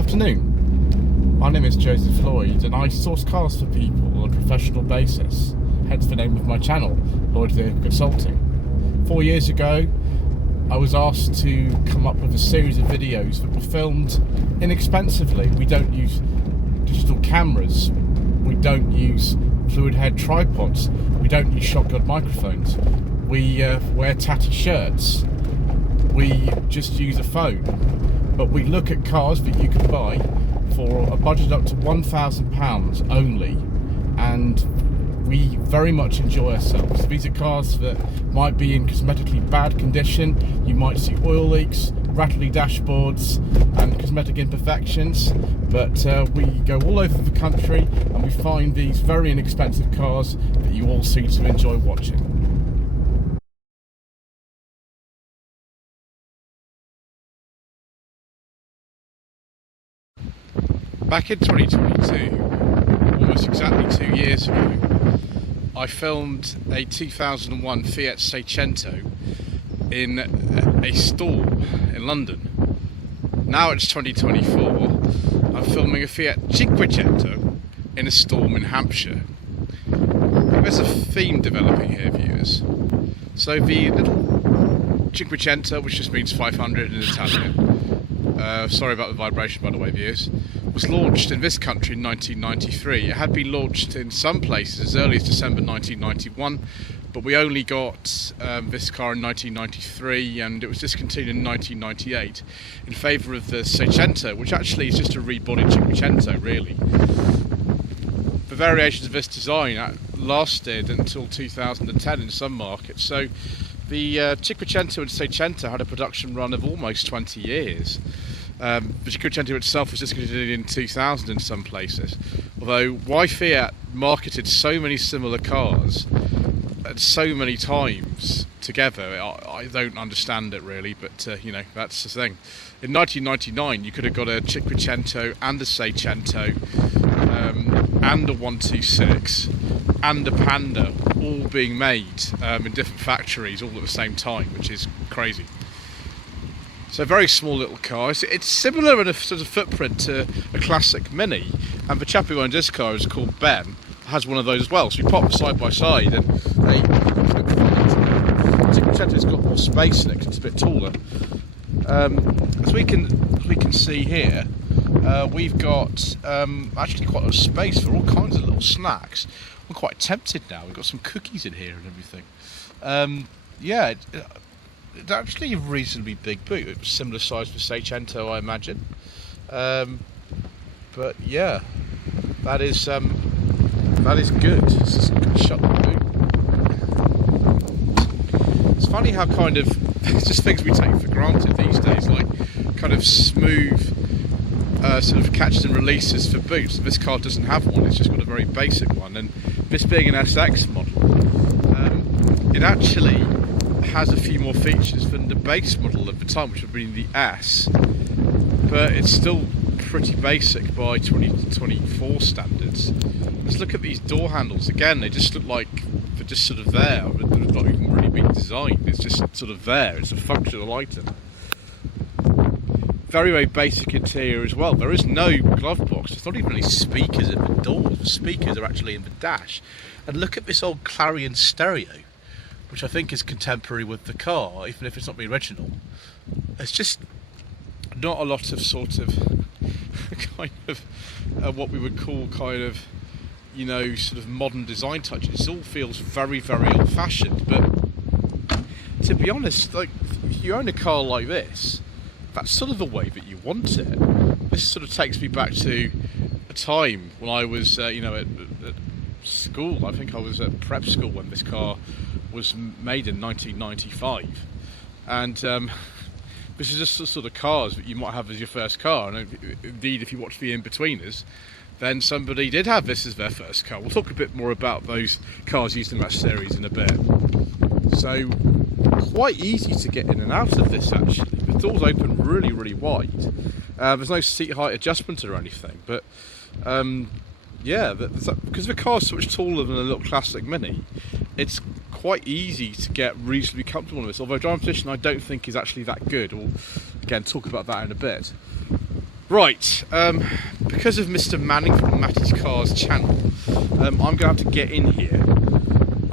afternoon. My name is Joseph Lloyd and I source cars for people on a professional basis, hence the name of my channel, Lloyd Consulting. 4 years ago, I was asked to come up with a series of videos that were filmed inexpensively. We don't use digital cameras, we don't use fluid head tripods, we don't use shotgun microphones, we wear tatty shirts, we just use a phone. But we look at cars that you can buy for a budget up to £1,000 only, and we very much enjoy ourselves. These are cars that might be in cosmetically bad condition. You might see oil leaks, rattly dashboards and cosmetic imperfections, but we go all over the country and we find these very inexpensive cars that you all seem to enjoy watching. Back in 2022, almost exactly 2 years ago, I filmed a 2001 Fiat Cinquecento in a store in London. Now it's 2024, I'm filming a Fiat Cinquecento in a storm in Hampshire. There's a theme developing here, viewers. So the little Cinquecento, which just means 500 in Italian, sorry about the vibration by the way, viewers, was launched in this country in 1993. It had been launched in some places as early as December 1991, but we only got this car in 1993, and it was discontinued in 1998 in favour of the Cinquecento, which actually is just a rebodied Cinquecento, really. The variations of this design lasted until 2010 in some markets, so the Cinquecento and Cinquecento had a production run of almost 20 years. The Cinquecento itself was discontinued in 2000 in some places. Although, why Fiat marketed so many similar cars at so many times together, I don't understand it really, but you know, that's the thing. In 1999 you could have got a Cinquecento and a Cinquecento and a 126 and a Panda all being made in different factories all at the same time, which is crazy. So very small little car. It's similar in a sort of footprint to a classic Mini, and the chap who owns this car is called Ben, has one of those as well. So we pop them side by side, and hey, Cinquecento's got more space in it 'cause it's a bit taller. As we can see here, we've got actually quite a lot of space for all kinds of little snacks. I'm quite tempted now. We've got some cookies in here and everything. Yeah. It's actually a reasonably big boot. It was similar size to Cinquecento, I imagine. But yeah, that is good. It's just shut the boot. It's funny how kind of it's just things we take for granted these days, like kind of smooth sort of catches and releases for boots. This car doesn't have one. It's just got a very basic one, and this being an SX model, it actually has a few more features than the base model at the time, which would be the S, but it's still pretty basic by 2024 standards. Let's look at these door handles again. They just look like they're just sort of there. They're not even really being designed. It's just sort of there. It's a functional item. Very, very basic interior as well. There is no glove box. There's not even any speakers at the doors. The speakers are actually in the dash. And look at this old Clarion stereo, which I think is contemporary with the car, even if it's not the original. It's just not a lot of sort of kind of what we would call kind of, you know, sort of modern design touches. It all feels very, very old-fashioned. But to be honest, like, if you own a car like this, that's sort of the way that you want it. This sort of takes me back to a time when I was, you know, at school. I think I was at prep school when this car was made in 1995, and this is just the sort of cars that you might have as your first car, and indeed if you watch the In-Betweeners, then somebody did have this as their first car. We'll talk a bit more about those cars used in that series in a bit. So quite easy to get in and out of this actually. The doors open really, really wide. There's no seat height adjustment or anything, but yeah, because the car's so much taller than a little classic Mini, it's quite easy to get reasonably comfortable in this, although driving position I don't think is actually that good. We'll again talk about that in a bit. Right, because of Mr. Manning from Matty's Cars channel, I'm going to have to get in here.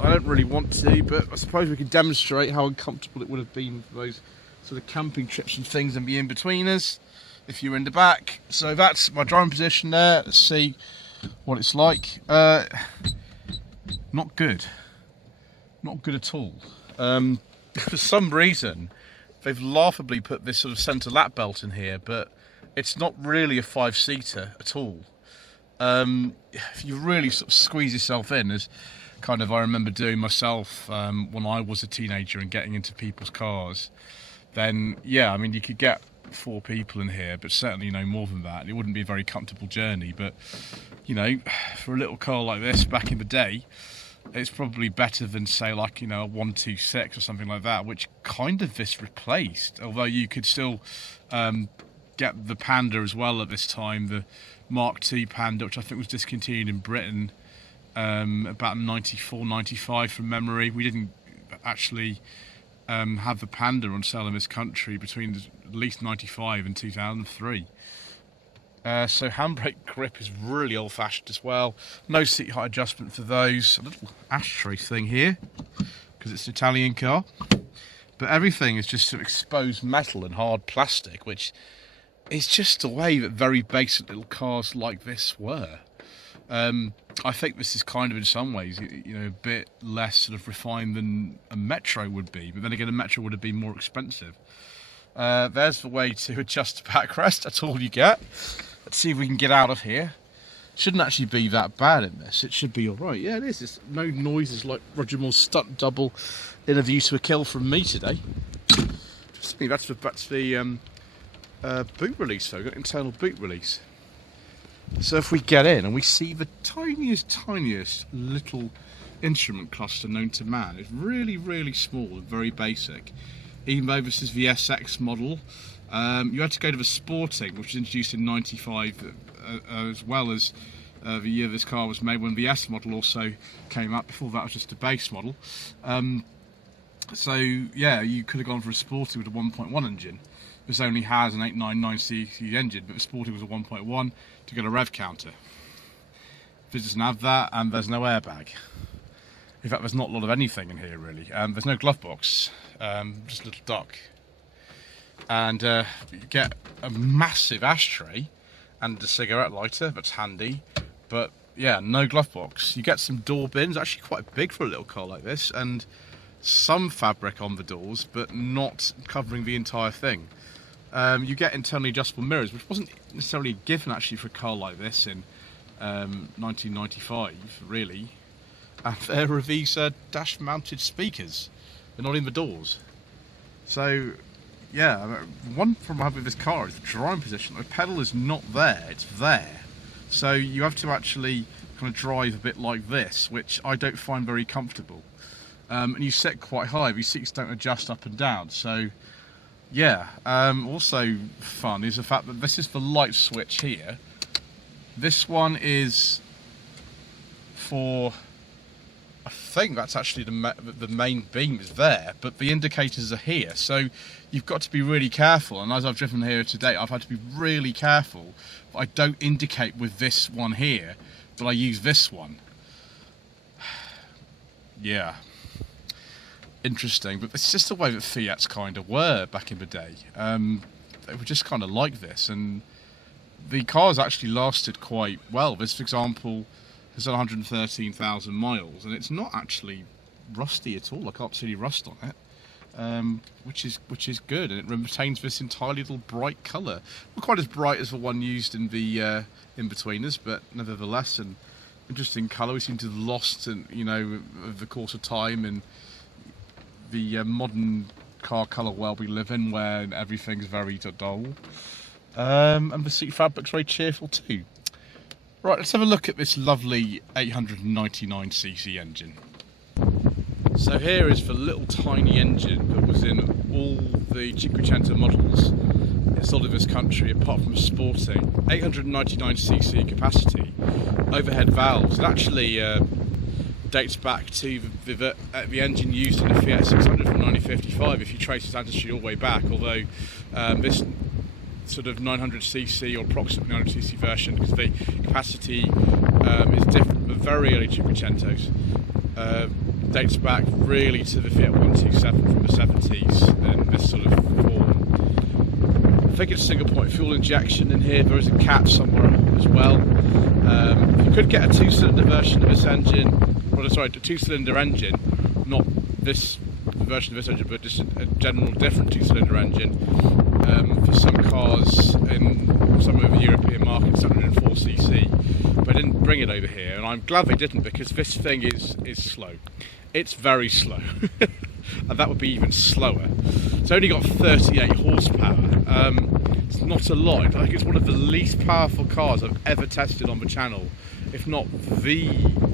I don't really want to, but I suppose we can demonstrate how uncomfortable it would have been for those sort of camping trips and things and be in-betweeners if you were in the back. So that's my driving position there. Let's see what it's like. Not good. Not good at all. For some reason, they've laughably put this sort of centre lap belt in here, but it's not really a 5-seater at all. If you really sort of squeeze yourself in, as kind of I remember doing myself when I was a teenager and getting into people's cars, then yeah, I mean, you could get 4 people in here, but certainly no more than that. It wouldn't be a very comfortable journey, but you know, for a little car like this back in the day, it's probably better than, say, like, you know, a 126 or something like that, which kind of this replaced, although you could still get the Panda as well at this time, the Mark II Panda, which I think was discontinued in Britain about 94, 95 from memory. We didn't actually have the Panda on sale in this country between at least 95 and 2003. So handbrake grip is really old-fashioned as well. No seat height adjustment for those. A little ashtray thing here, because it's an Italian car. But everything is just sort of exposed metal and hard plastic, which is just the way that very basic little cars like this were. I think this is kind of, in some ways, you know, a bit less sort of refined than a Metro would be. But then again, a Metro would have been more expensive. There's the way to adjust the backrest. That's all you get. Let's see if we can get out of here. Shouldn't actually be that bad in this. It should be all right. Yeah, it is. It's no noises like Roger Moore's stunt double in A View to a Kill from me today. Just me. That's the boot release, though. We've got internal boot release. So if we get in and we see the tiniest little instrument cluster known to man, it's really, really small and very basic. Even though this is the SX model, you had to go to the Sporting, which was introduced in '95, as well as the year this car was made, when the S model also came up. Before that was just a base model. So yeah, you could have gone for a Sporting with a 1.1 engine. This only has an 899cc engine, but the Sporting was a 1.1 to get a rev counter. This doesn't have that, and there's no airbag. In fact, there's not a lot of anything in here, really. There's no glove box, just a little dock. And you get a massive ashtray and a cigarette lighter, that's handy. But yeah, no glove box. You get some door bins, actually quite big for a little car like this, and some fabric on the doors, but not covering the entire thing. You get internally adjustable mirrors, which wasn't necessarily a given actually for a car like this in 1995, really. And there are these dash-mounted speakers. They're not in the doors. So, yeah, one problem I have with this car is the driving position. The pedal is not there, it's there. So you have to actually kind of drive a bit like this, which I don't find very comfortable. And you sit quite high, these seats don't adjust up and down. So, yeah, also fun is the fact that this is the light switch here. This one is for, I think that's actually the main beam is there, but the indicators are here. So you've got to be really careful, and as I've driven here today, I've had to be really careful that I don't indicate with this one here, but I use this one. Yeah. Interesting, but it's just the way that Fiats kind of were back in the day. They were just kind of like this, and the cars actually lasted quite well. This, for example, has done 113,000 miles, and it's not actually rusty at all. I can't see any rust on it, which is good, and it retains this entirely little bright colour. Not quite as bright as the one used in the in-betweeners, but nevertheless an interesting colour. We seem to have lost, you know, over the course of time, and the modern car colour world we live in, where everything's very dull. And the seat fabric's very cheerful too. Right, let's have a look at this lovely 899cc engine. So here is the little tiny engine that was in all the Cinquecento models installed in this country, apart from Sporting. 899cc capacity, overhead valves. It actually dates back to the engine used in the Fiat 600 from 1955, if you trace its ancestry all the way back, although this sort of 900cc or approximately 900cc version, because the capacity is different, but very early Cinquecentos. Dates back really to the Fiat 127 from the 70s in this sort of form. I think it's single point fuel injection in here. There is a catch somewhere as well. You could get a two-cylinder version of this engine, well, sorry, a two-cylinder engine, not this version of this engine, but just a general different two-cylinder engine for some cars in some of the European markets, 704cc. But I didn't bring it over here, and I'm glad they didn't, because this thing is slow. It's very slow, and that would be even slower. It's only got 38 horsepower. It's not a lot. I think it's one of the least powerful cars I've ever tested on the channel, if not the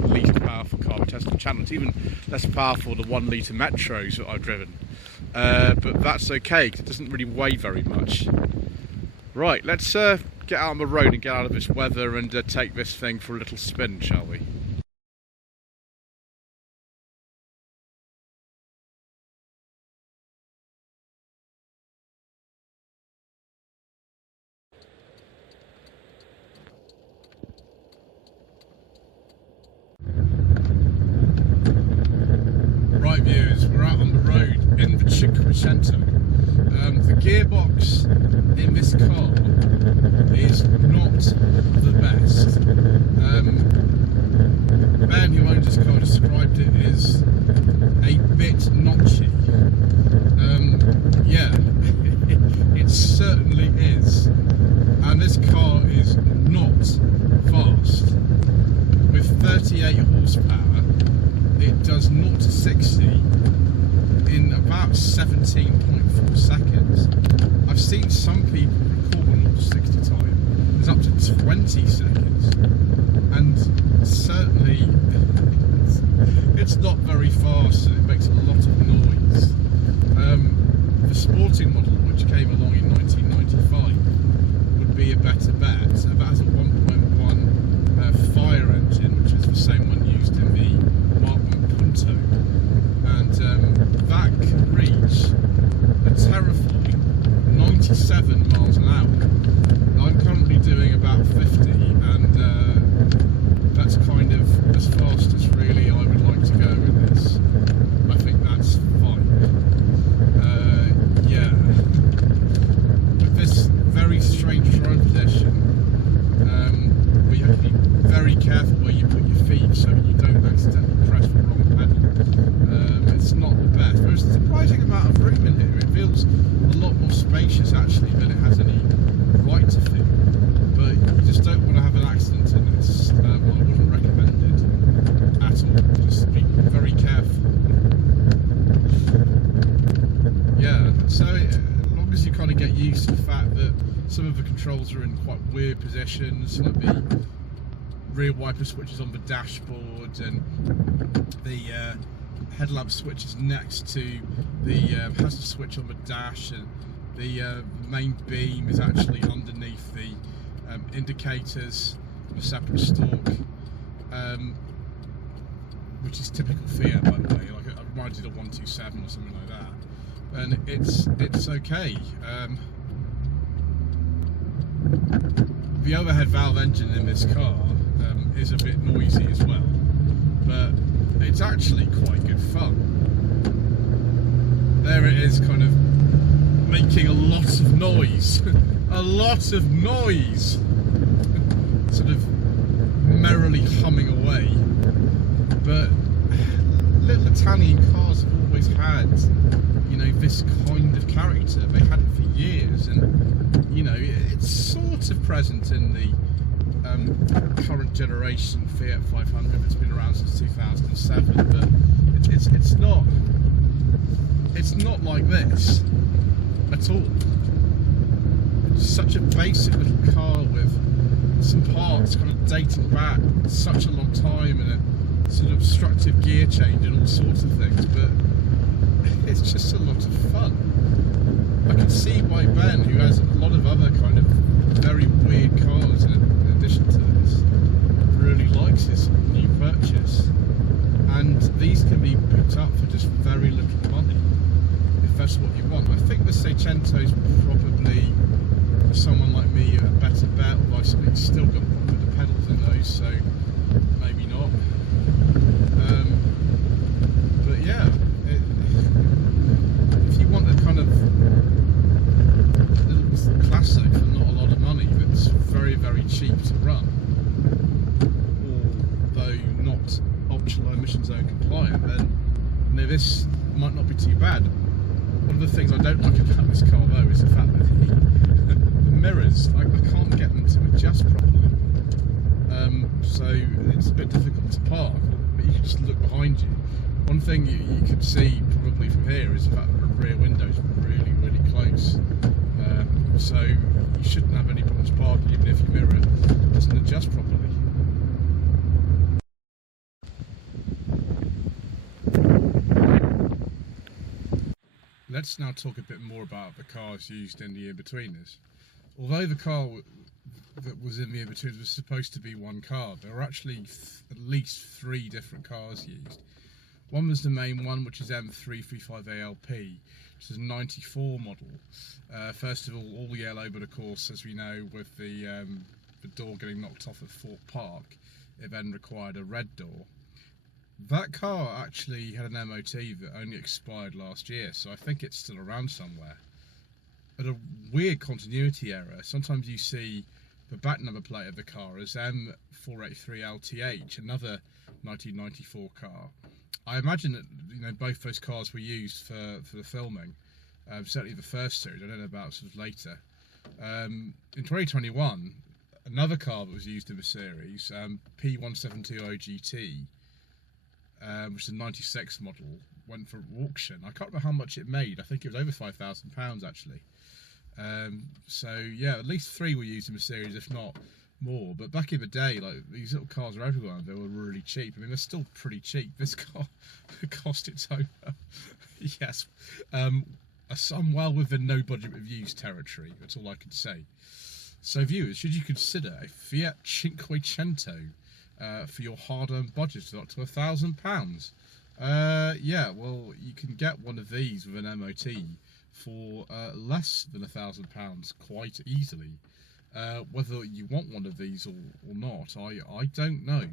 least powerful car I've tested on the channel. It's even less powerful than 1 litre Metros that I've driven. But that's okay, because it doesn't really weigh very much. Right, let's get out on the road and get out of this weather and take this thing for a little spin, shall we? Right viewers, we're out on the road in the Cinquecento. The gearbox in this car is not the best. Ben, who owns this car, described it as a bit notchy. Yeah, it certainly is. And this car is not fast. With 38 horsepower, it does 0 to 60 in about 17.4 seconds. I've seen some people record 0 to 60 time as up to 20 seconds, and certainly it's not very fast, and it makes a lot of noise. The sporting model, which came along in 1995, would be a better bet. That has a 1.1 fire engine, which is the same one used in the Mark I Punto, and that can reach a terrifying 97 miles an hour. I'm currently doing about 50, and that's kind of as fast as really I would like to go in this. I think that's fine. Yeah. With this very strange road position, we have to be very careful where you put your feet so you don't accidentally press the wrong pedal. It's not the best. There's a surprising amount of room in here. It feels a lot more spacious actually than it has any right to feel. But you just don't want to have an accident in this. Well, I wouldn't recommend it at all. Just be very careful. Yeah, so as long as you kind of get used to the fact that some of the controls are in quite weird positions, like the rear wiper switches on the dashboard, and the headlamp switch is next to the hazard switch on the dash, and the main beam is actually underneath the indicators on a separate stalk, which is typical Fiat, by the way. Like, it reminds you of 127 or something like that, and it's okay. The overhead valve engine in this car is a bit noisy as well, but it's actually quite good fun. There it is, kind of making a lot of noise. A lot of noise! Sort of merrily humming away. But little Italian cars have always had, you know, this kind of character. They had it for years, and you know, it's sort of present in the current generation Fiat 500 that's been around since 2007, but it's not like this at all. It's such a basic little car with some parts kind of dating back such a long time, and a sort of obstructive gear change and all sorts of things, but it's just a lot of fun. I can see why Ben, who has a lot of other kind of very weird cars in addition to this, really likes his new purchase. And these can be picked up for just very little money, if that's what you want. I think the Cinquecento is probably for someone like me a better bet, although it's still got the pedals in those, so maybe not. But yeah, if you want a kind of little classic for not a lot of money that's very, very cheap to run, although not ultra low emission zone compliant, then this might not be too bad. One of the things I don't like about this car though is the fact that the mirrors, I can't get them to adjust properly. So it's a bit difficult to park, but you can just look behind you. One thing you could see probably from here is the fact that the rear windows are really, really close. So you shouldn't have any problems parking even if your mirror doesn't adjust properly. Let's now talk a bit more about the cars used in the in-betweeners. Although the car that was in the in-betweeners was supposed to be one car, there were actually at least 3 different cars used. One was the main one, which is M335ALP, which is a 94 model. First of all yellow, but of course, as we know, with the door getting knocked off at Fort Park, it then required a red door. That car actually had an MOT that only expired last year, so I think it's still around somewhere. But a weird continuity error, sometimes you see the back number plate of the car as M483LTH, another 1994 car. I imagine that both those cars were used for the filming, certainly the first series. I don't know about sort of later. In 2021, another car that was used in the series, P1720GT, which is a 96 model, went for auction. I can't remember how much it made. I think it was over £5,000 actually. So yeah, at least 3 were used in the series, if not more. But back in the day, like, these little cars were everywhere and they were really cheap. I mean, they're still pretty cheap. This car cost its own yes, some well within no budget reviews territory. That's all I can say. So viewers, should you consider a Fiat Cinquecento for your hard-earned budget of up to £1,000? Yeah, well, you can get one of these with an MOT for less than £1,000 quite easily. Whether you want one of these or not, I don't know.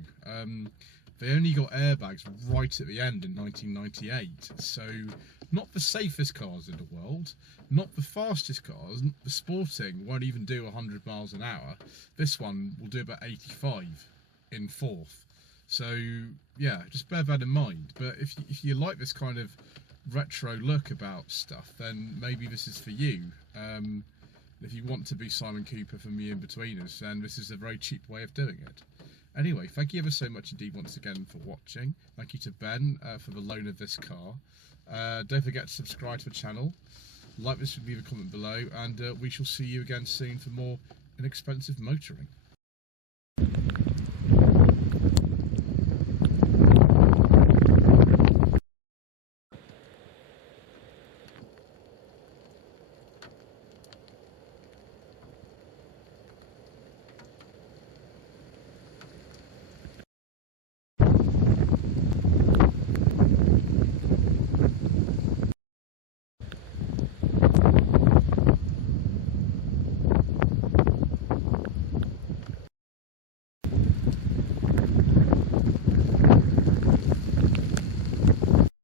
They only got airbags right at the end in 1998, so not the safest cars in the world, not the fastest cars. The Sporting won't even do 100 miles an hour. This one will do about 85 in 4th. So yeah, just bear that in mind. But if you like this kind of retro look about stuff, then maybe this is for you. If you want to be Simon Cooper from the In-Betweeners, then this is a very cheap way of doing it. Anyway, thank you ever so much indeed once again for watching. Thank you to Ben for the loan of this car. Don't forget to subscribe to the channel, like this, leave a comment below, and we shall see you again soon for more inexpensive motoring.